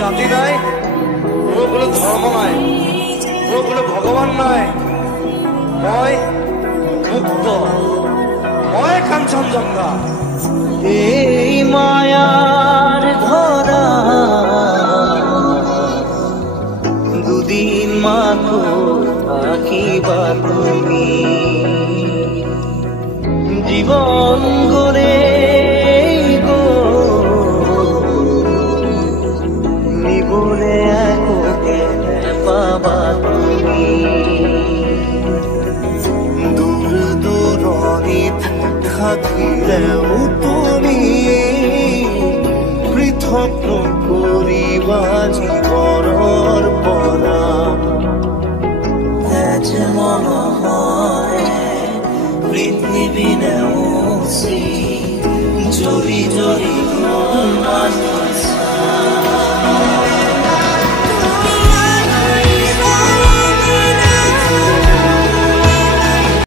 জাতি নাই, মোৰ কোনো ধৰ্ম নাই, মোৰ কোনো ভগৱান নাই। মই মুক্ত, মই কাঞ্চনজঙ্ঘা। এই মায়ার ধরা দুদিন মাত্র থাকিবা তুমি, জীবন গড়ে গো নিবলে এককে পাবা তুমি। দূর দূরণিত থাকিলেও